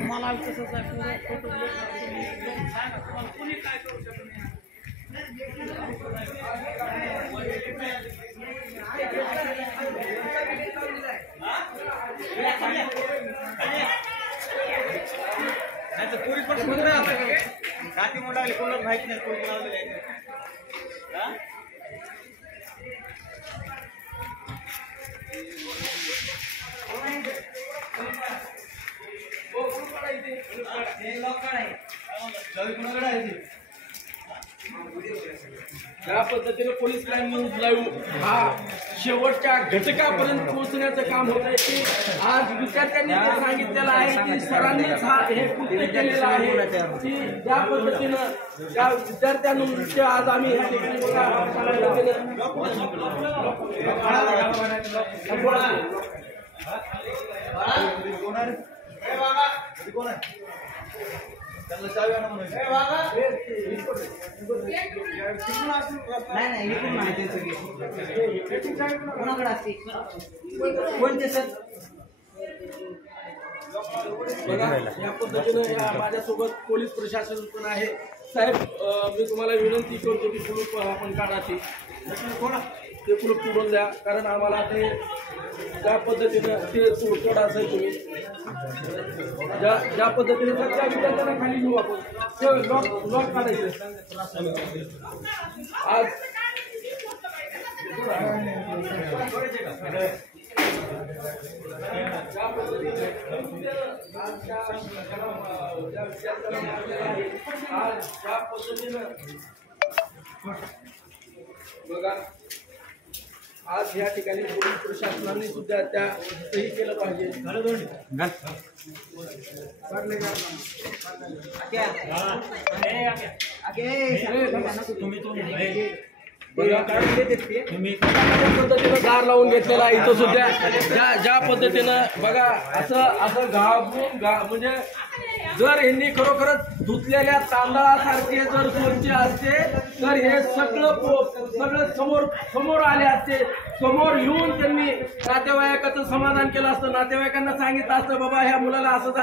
मला तसंच आहे पूर्ण फोटो सांगा तुम्हाला कोणी काय करू शकत नाही. नाही तर पुरी पण खाती म्हणून लागली कोणाला माहिती नाही कोणी लावलेलं त्या पद्धतीने पोलीस न्यूज लाईव्ह हा शेवटच्या घटकापर्यंत पोहोचण्याचं काम होत आहे की आज विद्यार्थ्यांनी ते सांगितलेलं आहे की सरांनीच हे कृत्य केलेलं आहे की ज्या पद्धतीनं त्या विद्यार्थ्यांचे आज आम्ही या ठिकाणी नाही इकडून माहिती सगळी कोणाकडे असते कोणते सर या पद्धतीनं माझ्यासोबत पोलीस प्रशासन पण आहे. साहेब मी तुम्हाला विनंती करतो की कुलूप आपण काढा ते कुलूप तोडून द्या कारण आम्हाला ते त्या पद्धतीनं ते तोडफोड असेल तुम्ही ज्या पद्धतीने सगळ्या विद्यार्थ्यांना खाली घेऊ आपण ते लॉक काढायचे आज बघा आज या ठिकाणी पोलीस प्रशासनाने सुद्धा त्या सही केलं पाहिजे. दार लावून घेतलेला आहे इथं सुद्धा ज्या पद्धतीनं बघा असं घाबरून म्हणजे जर यांनी खरोखरच धुतलेल्या तांदळासारखे जर स्वच्छ असते तर हे सगळं समोर आले असते. समोर येऊन त्यांनी नातेवाईकाचं समाधान केलं असतं. नातेवाईकांना सांगितलं असतं बाबा ह्या मुलाला असं